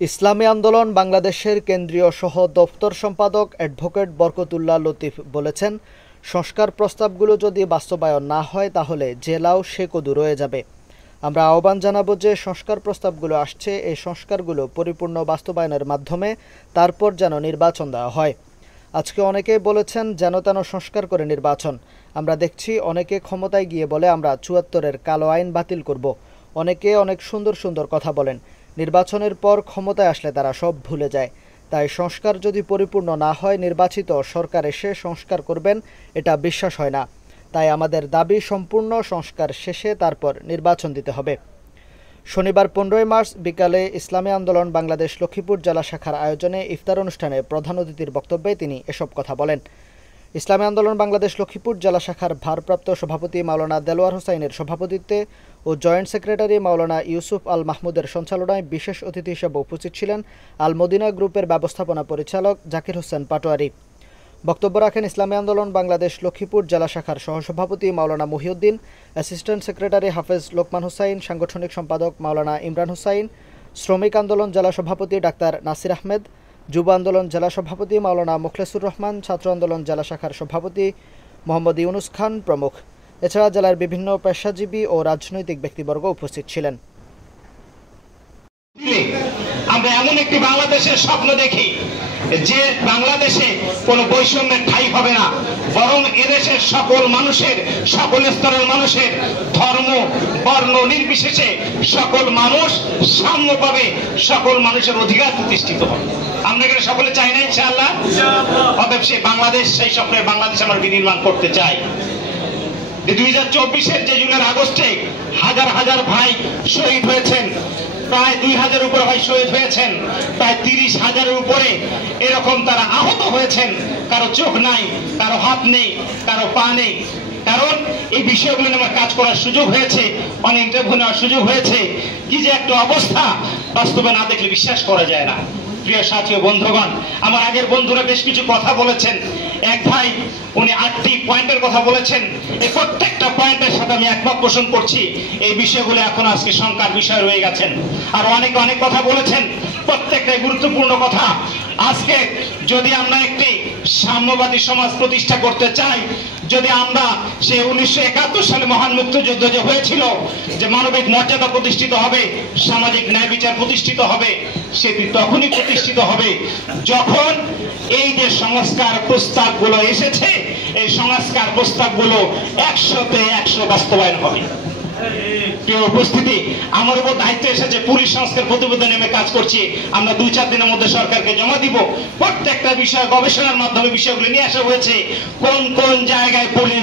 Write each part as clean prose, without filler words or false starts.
ইসলামী আন্দোলন বাংলাদেশের কেন্দ্রীয় সহ দপ্তর সম্পাদক অ্যাডভোকেট বরকতুল্লাহ লতিফ বলেছেন, সংস্কার প্রস্তাবগুলো যদি বাস্তবায়ন না হয় তাহলে জেলাও সে কদু রয়ে যাবে। আমরা আহ্বান জানাবো যে সংস্কার প্রস্তাবগুলো আসছে, এই সংস্কারগুলো পরিপূর্ণ বাস্তবায়নের মাধ্যমে তারপর যেন নির্বাচন দেওয়া হয়। আজকে অনেকেই বলেছেন যেন তেন সংস্কার করে নির্বাচন। আমরা দেখছি অনেকে ক্ষমতায় গিয়ে বলে আমরা ৭৪-এর কালো আইন বাতিল করব। অনেকে অনেক সুন্দর সুন্দর কথা বলেন, নির্বাচনের পর ক্ষমতায় আসলে তারা সব ভুলে যায়। তাই সংস্কার যদি পরিপূর্ণ না হয়, নির্বাচিত সরকার এসে সংস্কার করবেন এটা বিশ্বাস হয় না। তাই আমাদের দাবি সম্পূর্ণ সংস্কার শেষে তারপর নির্বাচন দিতে হবে। শনিবার ১৫ মার্চ বিকালে ইসলামী আন্দোলন বাংলাদেশ লক্ষ্মীপুর জেলা শাখার আয়োজনে ইফতার অনুষ্ঠানে প্রধান অতিথির বক্তব্যে তিনি এসব কথা বলেন। ইসলামী আন্দোলন বাংলাদেশ লক্ষ্মীপুর জেলা শাখার ভারপ্রাপ্ত সভাপতি মাওলানা দেলোয়ার হোসাইনের সভাপতিত্বে ও জয়েন্ট সেক্রেটারি মাওলানা ইউসুফ আল মাহমুদের সঞ্চালনায় বিশেষ অতিথি হিসেবে উপস্থিত ছিলেন আল মদিনা গ্রুপের ব্যবস্থাপনা পরিচালক জাকির হোসেন পাটোয়ারি। বক্তব্য রাখেন ইসলামী আন্দোলন বাংলাদেশ লক্ষ্মীপুর জেলা শাখার সহসভাপতি মাওলানা মহিউদ্দিন, অ্যাসিস্ট্যান্ট সেক্রেটারি হাফেজ লোকমান হোসাইন, সাংগঠনিক সম্পাদক মাওলানা ইমরান হোসাইন, শ্রমিক আন্দোলন জেলা সভাপতি ডাক্তার নাসির আহমেদ, যুব আন্দোলন জেলা সভাপতি মাওলানা মুখলেসুর রহমান, ছাত্র আন্দোলন জেলা শাখার সভাপতি মোহাম্মদ ইউনুস খান প্রমুখ। এছাড়া জেলার বিভিন্ন পেশাজীবী ও রাজনৈতিক ব্যক্তিবর্গ উপস্থিত ছিলেন। আমরা এমন একটি বাংলাদেশের স্বপ্ন দেখি যে বাংলাদেশে কোনো বৈষম্যের ঠাঁই হবে না, বরং এদেশের সকল মানুষের, সকল স্তরের মানুষের, ধর্ম বর্ণ নির্বিশেষে সকল মানুষ সাম্য পাবে, সকল মানুষের অধিকার প্রতিষ্ঠিত হবে। আমরা এখানে সকলে চাই না ইনশাআল্লাহ? অতএব সেই বাংলাদেশ, সেই স্বপ্নের বাংলাদেশ আমরা বিনির্মাণ করতে চাই। 2024-এর যে জুনের আগস্টে হাজার হাজার ভাই শহীদ হয়েছেন, প্রায় 2000-এর উপরে ভাই শহীদ হয়েছেন, প্রায় 30,000-এর উপরে এরকম তারা আহত হয়েছেন। কারো চোখ নাই, কারো হাত নেই, কারো পা নেই। কারণ এই বিষয়গুলো নিয়ে আমার কাজ করার সুযোগ হয়েছে, অনেক ইন্টারভিউ নেওয়ার সুযোগ হয়েছে। কি যে একটা অবস্থা, বাস্তবে না দেখলে বিশ্বাস করা যায় না। প্রিয় সাথী ও বন্ধুগণ, আমার আগের বন্ধুরা বেশ কিছু কথা বলেছেন। এক ভাই উনি 8টি পয়েন্টের কথা বলেছেন। এই প্রত্যেকটা পয়েন্টের সাথে আমি একমত পোষণ করছি। এই বিষয়গুলো এখন আজকে শঙ্কার বিষয় রয়ে গেছেন। আর অনেকে অনেক কথা বলেছেন, প্রত্যেকটাই গুরুত্বপূর্ণ কথা। আজকে যদি আমরা একটি সাম্যবাদী সমাজ প্রতিষ্ঠা করতে চাই, যদি আমরা সেই 1971 সালে মহান মুক্তিযুদ্ধ যে হয়েছিল, যে মানবিক মর্যাদা প্রতিষ্ঠিত হবে, সামাজিক ন্যায় বিচার প্রতিষ্ঠিত হবে, সেটি তখনই প্রতিষ্ঠিত হবে যখন এই যে সংস্কার প্রস্তাবগুলো এসেছে, এই সংস্কার প্রস্তাবগুলো 100-তে 100 বাস্তবায়ন হবে। প্রিয় উপস্থিতি, আমার উপর দায়িত্ব এসেছে, পুলিশ সংস্কার প্রতিবেদন নেমে কাজ করছি। আমরা 2-4 দিনের মধ্যে সরকারকে জমা দিব। প্রত্যেকটা বিষয় গবেষণার মাধ্যমে বিষয়গুলো নিয়ে আসা হয়েছে। কোন কোন জায়গায় পুলিশ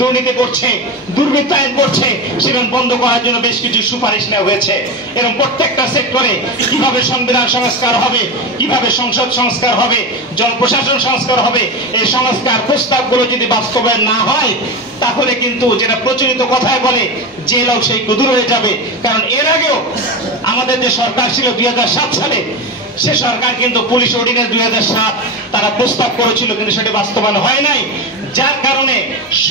দুর্নীতি করছে, দুর্বৃত্তায়ন করছে, সেখানে বন্ধ করার জন্য বেশ কিছু সুপারিশ নেওয়া হয়েছে। এরকম প্রত্যেকটা সেক্টরে কিভাবে সংবিধান সংস্কার হবে, কিভাবে সংসদ সংস্কার হবে, জনপ্রশাসন সংস্কার হবে, এই সংস্কার প্রস্তাবগুলো যদি বাস্তবায়ন না হয়, তাহলে কিন্তু যেটা প্রচলিত কথায় বলে জেলাও সেই কদু রয়ে যাবে। কারণ এর আগেও আমাদের যে সরকার ছিল 2007 সালে, সে সরকার কিন্তু পুলিশ অর্ডিন্যান্স 2007 তারা প্রস্তাব করেছিল, কিন্তু সেটা বাস্তবায়ন হয় নাই, যার কারণে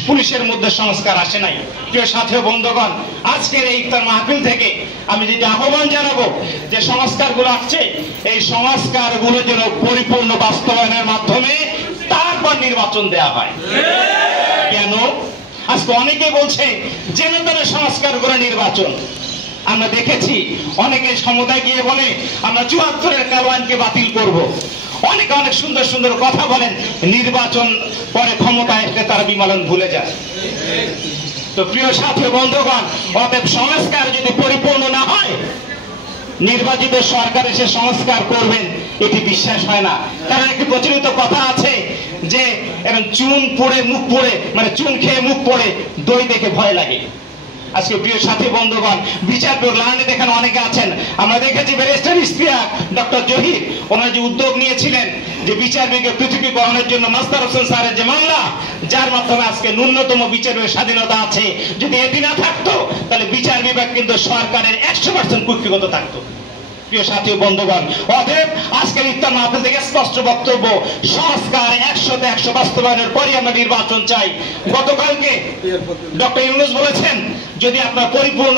পুলিশের মধ্যে সংস্কার আসে নাই। প্রিয় সাথী ও বন্ধুগণ, আজকের এই ইফতার মাহফিল থেকে আমি যেটা আহ্বান জানাবো, যে সংস্কারগুলো আসছে, এই সংস্কারগুলো যেন পরিপূর্ণ বাস্তবায়নের মাধ্যমে তারপর নির্বাচন দেওয়া হয়। কেন? আজকে অনেকে বলছে যেন তেন সংস্কার করে নির্বাচন। আমরা দেখেছি অনেকে ক্ষমতায় গিয়ে বলে আমরা ৭৪-এর কালো আইনকে বাতিল করব। অনেকে অনেক সুন্দর সুন্দর কথা বলেন, নির্বাচন পরে ক্ষমতায় এসে তারা বিমালন ভুলে যায়। তো প্রিয় সাথী বন্ধুগণ, অতএব সংস্কার যদি পরিপূর্ণ না হয়, নির্বাচিত সরকার এসে সংস্কার করবেন এটি বিশ্বাস হয় না। কারণ একটি প্রচলিত কথা আছে যে চুন পড়ে মুখ পড়ে, মানে চুন খেয়ে মুখ পড়ে, দই দেখে ভয় লাগে। আজকে প্রিয় সাথী বন্ধুগণ, বিচার লাইনে দেখেন অনেকে আছেন। আমরা দেখেছি ব্যারিস্টার ইশতিয়াক ডক্টর জহির, ওনারা যে উদ্যোগ নিয়েছিলেন যে বিচার বিভাগের পৃথকীকরণের জন্য মাস্টার হোসেন স্যারের যে মামলা, যার মাধ্যমে আজকে ন্যূনতম বিচারের স্বাধীনতা আছে, যদি এটি না থাকতো তাহলে বিচার বিভাগ কিন্তু সরকারের 100% কর্তৃত্ব থাকতো। প্রিয় সাথী বন্ধুগণ, অতএব আজকের ইফতার মাহফিল থেকে স্পষ্ট বক্তব্য, সংস্কার 100-তে 100 বাস্তবায়নের পরই আমরা নির্বাচন চাই। গতকালকে ডক্টর ইউনূস বলেছেন যদি আপনার পরিপূর্ণ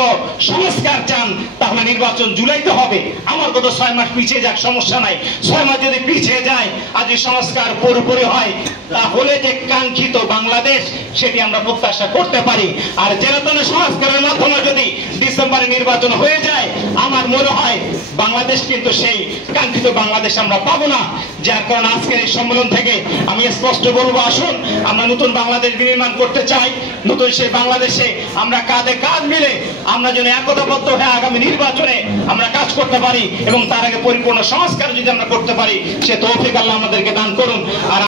সংস্কার চান তাহলে নির্বাচন জুলাইতে হবে। আমার কত 6 মাস পিছিয়ে যাক, সমস্যা নাই। 6 মাস যদি পিছিয়ে যায়, আজ সংস্কার পুরোপুরি হয়, তাহলে যে কাঙ্ক্ষিত বাংলাদেশ সেটি আমরা প্রত্যাশা করতে পারি। আর জেলাতনে সংস্কারের মাধ্যমে যদি ডিসেম্বরে নির্বাচন হয়ে যায়, আমার মনে হয় বাংলাদেশ কিন্তু সেই কাঙ্ক্ষিত বাংলাদেশ আমরা পাবো না। যার কারণে আজকের এই সম্মেলন থেকে আমি স্পষ্ট বলবো, আসুন আমরা নতুন বাংলাদেশ বিনির্মাণ করতে চাই। নতুন সেই বাংলাদেশে আমরা কাঁধে কাঁধ মিলে আমরা যেন একতাবদ্ধ হয়ে আগামী নির্বাচনে আমরা কাজ করতে পারি এবং তার আগে পরিপূর্ণ সংস্কার যদি আমরা করতে পারি, সে তৌফিক আল্লাহ আমাদেরকে দান করুন। আর